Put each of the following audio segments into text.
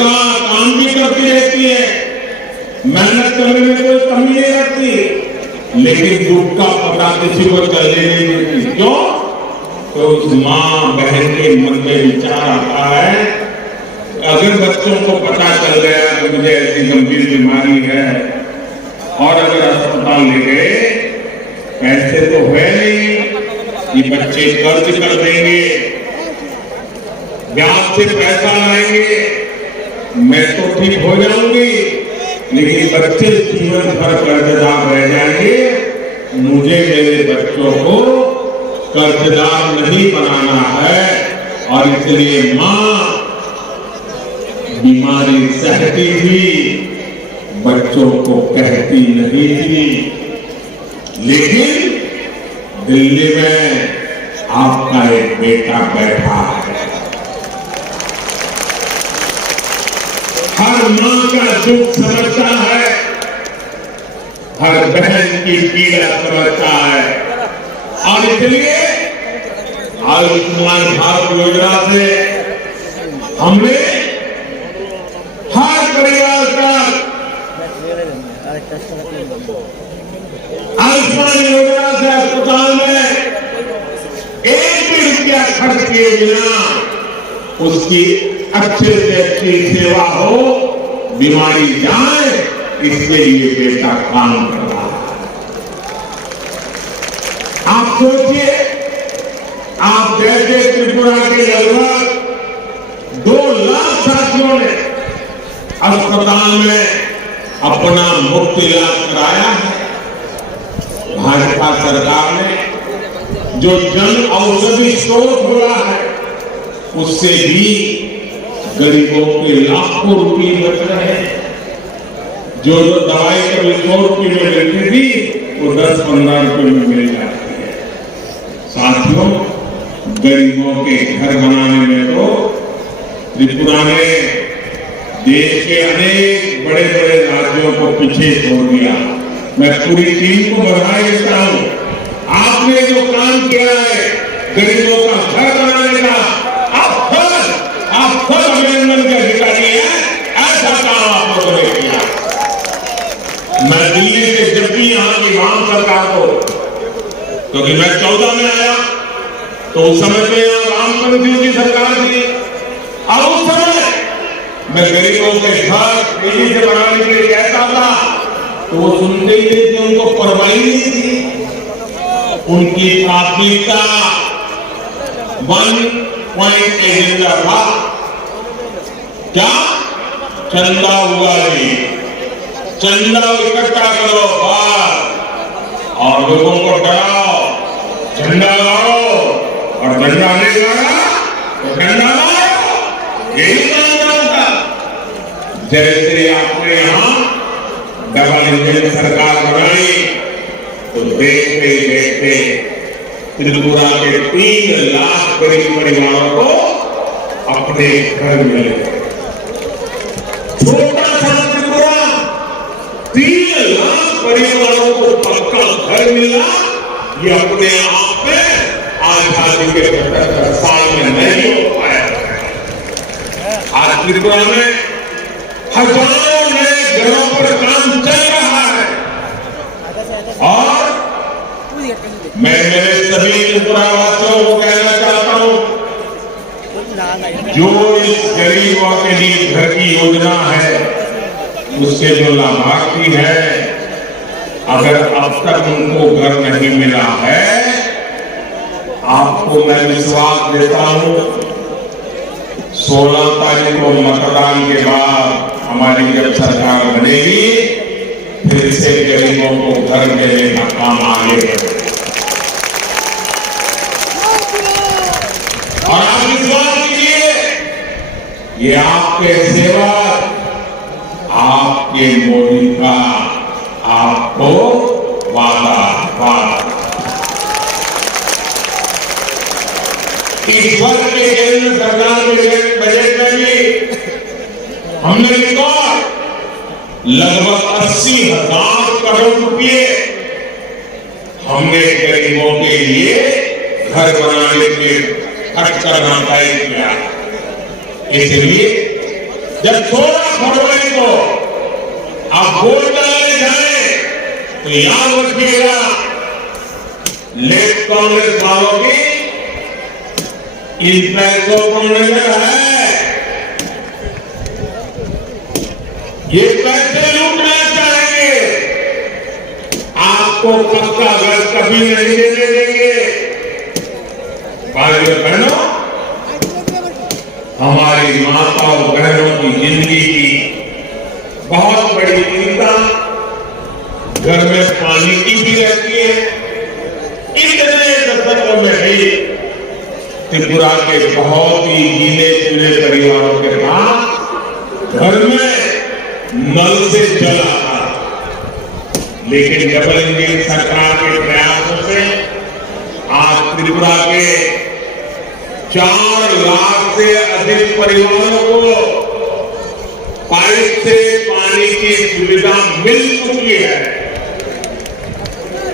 सरकार काम भी करती रहती है, मेहनत करने में कोई कमी नहीं रखती, लेकिन दुख का पता किसी को चलने नहीं देती। क्यों? तो उस माँ बहन के मन में विचार आता है, अगर बच्चों को पता चल गया कि मुझे ऐसी गंभीर बीमारी है और अगर अस्पताल ले गए, पैसे तो है नहीं, ये बच्चे कर्ज कर देंगे, ब्याज से पैसा लाएंगे, मैं तो ठीक हो जाऊंगी, लेकिन बच्चे जीवन भर कर्जदार रह जाएंगे। मुझे मेरे बच्चों को कर्जदार नहीं बनाना है, और इसलिए माँ बीमारी सहती थी, बच्चों को कहती नहीं थी। लेकिन दिल्ली में आपका एक बेटा बैठा है, हर मां का दुख समझता है, हर बहन की पीड़ा समझता है, और इसलिए आयुष्मान भारत योजना से हमने हर परिवार का आयुष्मान योजना से अस्पताल में एक भी रुपया खर्च किए बिना उसकी अच्छे से अच्छी सेवा हो, बीमारी जाए, इसके लिए बेटा काम कर रहा है। आप सोचिए, आप जैसे त्रिपुरा के लगभग 2 लाख साथियों ने अस्पताल में अपना मुफ्त इलाज कराया है। भाजपा सरकार ने जो जन औषधि स्टोर खोला है, उससे भी गरीबों के लाखों रुपये बच रहे हैं। जो दवाई कभी 100 रुपये में मिलती थी, वो 10-15 रुपये में मिल जाती है। साथियों, गरीबों के घर बनाने में तो त्रिपुरा ने देश के अनेक बड़े बड़े राज्यों को पीछे छोड़ दिया। मैं पूरी टीम को बधाई देता हूं। आपने जो काम किया है गरीबों का घर बनाने का, आप खुद अभिनंदन के अधिकारी हैं, ऐसा काम आप लोगों ने किया। मैं दिल्ली से जब भी यहाँ की वाम सरकार को, क्योंकि मैं 14 में आया तो उस समय पे यहाँ वामपंथियों की सरकार थी, और उस समय मैं गरीबों के घर तेजी से बनाने के लिए कहता था, तो वो सुनते ही थे कि उनको परवाह नहीं थी। उनकी प्राथमिकता 1 पॉइंट एजेंडा था, क्या? चंदा हुआ नहीं, चंदा इकट्ठा करो बात, और लोगों को डराओ, झंडा लाओ, और झंडा नहीं लाया तो झंडा लाओ, यही काम था। जैसे आपने यहाँ डबल इंजन सरकार बनाई, तो देखते ही देखते त्रिपुरा के 3 लाख गरीब परिवारों को अपने घर मिले। छोटा सा त्रिपुरा 3 लाख परिवारों को पक्का घर मिला, ये अपने आप में आजादी के 75 साल में नहीं हो पाया। आज त्रिपुरा में हजारों नए घरों पर काम चल रहा है, और मैं मेरे सभी त्रिपुरावासियों को कहना चाहता हूं, जो इस गरीबों के लिए घर की योजना है, उसके जो लाभार्थी है, अगर अब तक उनको घर नहीं मिला है, आपको मैं विश्वास देता हूं 16 तारीख को मतदान के बाद हमारी जब सरकार बनेगी, फिर से गरीबों को घर देने का काम आगे बढ़ेगा। और आप विश्वास कीजिए, ये आपके सेवक, आपके मोदी का आपको वादा। इस वर्ष के केंद्र सरकार के बजट में भी हमने रिकॉर्ड लगभग 80,000 करोड़ रुपए हमने गरीबों के लिए घर बनाने के खर्च करना तय किया। इसलिए जब 16 फरवरी को आप वोट डालने जाए तो याद रखिएगा, लेफ्ट कांग्रेस वालों की इन पैसों को नजर है, ये पैसे लूटना चाहेंगे, आपको पक्का घर कभी नहीं देने देंगे। भाइयों बहनों, हमारी माताओं बहनों की जिंदगी की बहुत बड़ी चिंता घर में पानी की भी रहती है। इतने दशकों में भी त्रिपुरा के बहुत ही गिने चुने परिवारों के पास घर में नल से जल आता, लेकिन डबल इंजन सरकार के प्रयासों से आज त्रिपुरा के 4 लाख से अधिक परिवारों को पाइप से पानी की सुविधा मिल चुकी है।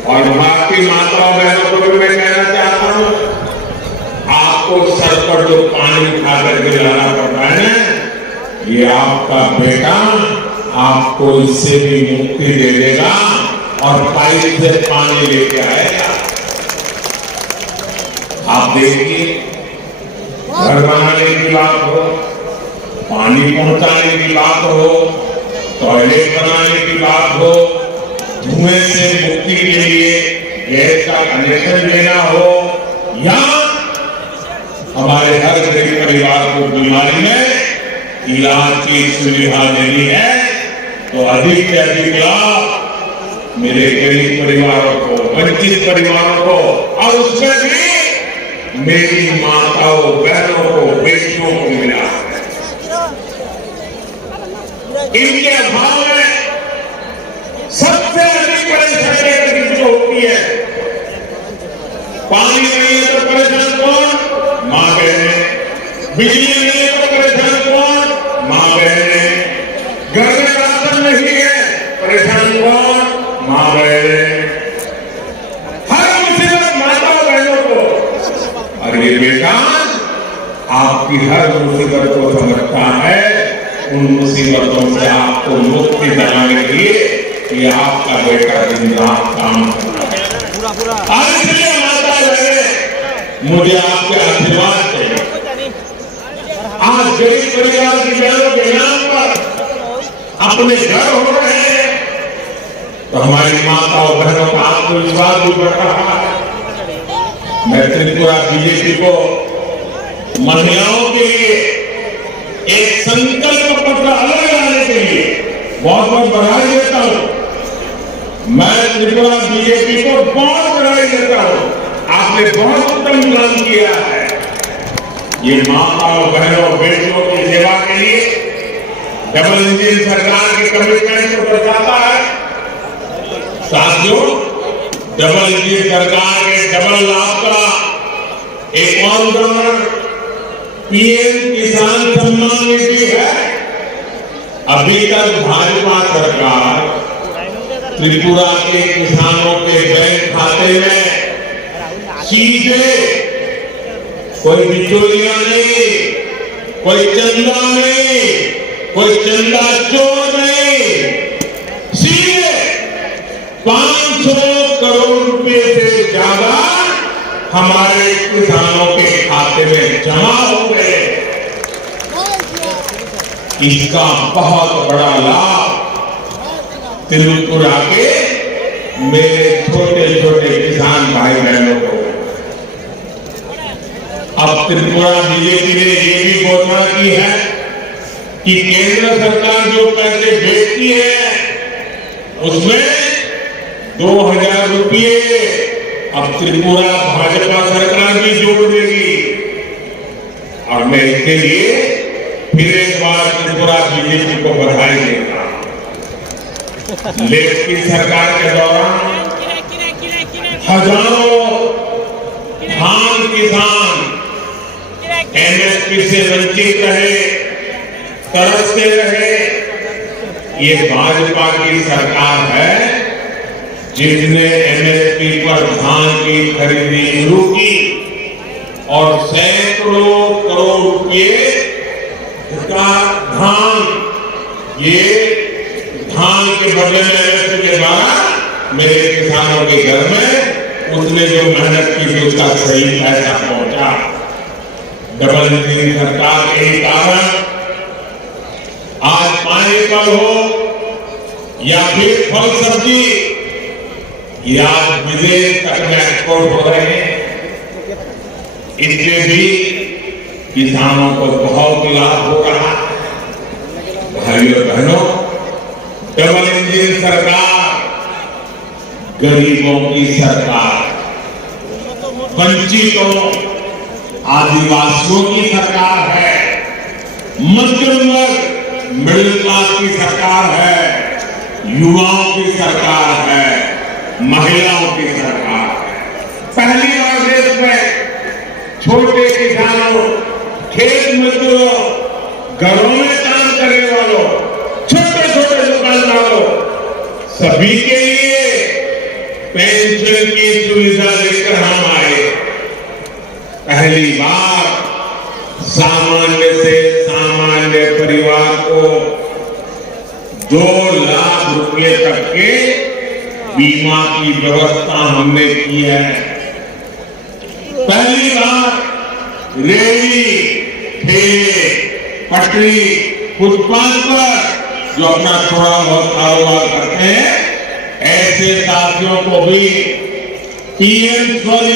और भारतीय माताओं बहनों को भी मैं कहना चाहता हूं, आपको सर पर जो पानी उठाकर के लाना पड़ता है ना, ये आपका बेटा आपको इससे भी मुक्ति दे देगा और पाइप से पानी लेके आएगा। आप देखिए, घर बनाने की बात हो, पानी पहुंचाने की बात हो, टॉयलेट बनाने की बात हो, धुएं से मुक्ति के लिए गैस का कनेक्शन लेना हो, या हमारे हर गरीब परिवार को बीमारी में इलाज की सुविधा देनी है, तो अधिक से अधिक लाभ मेरे गरीब परिवारों को, वंचित परिवारों को, और उसमें भी मेरी माताओं बहनों को, बेटियों को मिला है। इनके अभाव में सबसे अधिक परेशानी किसको होती है? पानी नहीं है तो परेशान कौन? मां बहने। बिजली नहीं है तो परेशान कौन? मां बहने। घर में राशन नहीं है, परेशान कौन? मां बहने। हर मुसीबत माताओं बहनों को। और ये बेटा आपकी हर मुसीबत को समझता है, उन मुसीबतों से आपको मुक्ति दिलाने के लिए कि आपका बेटा दिन रात काम करता है। इसलिए माता बहने, मुझे आपके आशीर्वाद चाहिए। आज गरीब परिवार की बहनों के नाम पर अपने घर हो रहे हैं, तो हमारी माताओं बहनों का आत्मविश्वास भी बढ़ रहा है। मैं त्रिपुरा बीजेपी को महिलाओं के लिए एक संकल्प पत्र अलग लाने के लिए बहुत बहुत बधाई देता हूं। मैं त्रिपुरा बीजेपी को बहुत बधाई देता हूं, आपने बहुत उत्तम काम किया है। ये माताओं बहनों बेटियों की सेवा के लिए डबल इंजन सरकार के कमिटमेंट को दर्शाता है। साथियों, डबल इंजन सरकार के डबल लाभ का एक और उदाहरण पीएम किसान सम्मान निधि है। अभी तक भाजपा सरकार त्रिपुरा के किसानों के बैंक खाते में सीधे, कोई बिचौलिया नहीं, कोई चंदा नहीं, कोई चंदा चोर नहीं, सीधे 500 करोड़ रुपए से ज्यादा हमारे किसानों के खाते में जमा हो गए। इसका बहुत बड़ा लाभ त्रिपुरा के मेरे छोटे छोटे किसान भाई बहनों को। अब त्रिपुरा बीजेपी ने ये भी घोषणा की है कि केंद्र सरकार जो पैसे भेजती है उसमें 2000 रुपये अब त्रिपुरा भाजपा सरकार भी जोड़ देगी। और मैं इसके लिए फिर एक बार त्रिपुरा बीजेपी को बधाई देता हूं। लेफ्ट की सरकार के दौरान हजारों धान किसान एमएसपी से वंचित रहे, तरसते रहे। ये भाजपा की सरकार है जिसने एमएसपी पर धान की खरीदी शुरू की और सैकड़ों करोड़ रुपए का धान ये धान के बदले में एमएसपी के द्वारा मेरे किसानों के घर में उसने जो मेहनत की थी उसका सही पैसा पहुंचा। डबल इंजन सरकार के कारण आज पाइनएप्पल हो या फिर फल सब्जी या विदेश तक में एक्सपोर्ट हो रहे हैं, इससे भी किसानों को बहुत लाभ हो रहा है। भाइयों बहनों, डबल इंजन सरकार गरीबों की सरकार, वंचितों आदिवासियों की सरकार है, मध्यम वर्ग मिडिल क्लास की सरकार है, युवाओं की सरकार है, महिलाओं की सरकार है। पहली बार देश में छोटे किसानों, खेत मजदूरों, घरों में काम करने वालों, छोटे छोटे दुकानदारों, सभी के लिए पेंशन की सुविधा लेकर हम आए। पहली बार सामान्य से सामान्य परिवार को 2 लाख रुपए तक के बीमा की व्यवस्था हमने की है। पहली बार रेहड़ी, ठेले, पटरी, फुटपाथ पर जो अपना थोड़ा बहुत कारोबार करते हैं, ऐसे साथियों को भी पीएम स्वनिधि